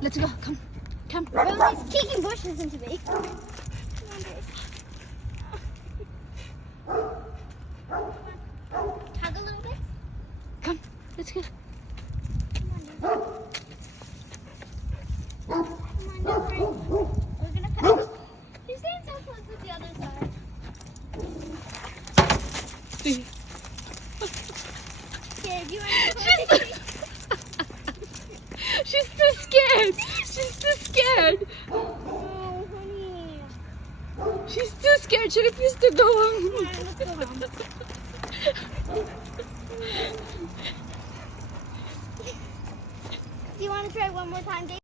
Let's go. Come. Come. Oh, he's kicking bushes into me. Tug a little bit. Come. Let's go. Come on, Jeffrey. We're gonna pass. You're staying so close to the other side. Okay, do you want to go? She's too scared. She's too scared. Oh, honey. She's too scared. She refused to go Come home. on, let's go home. Do you want to try one more time, Dave?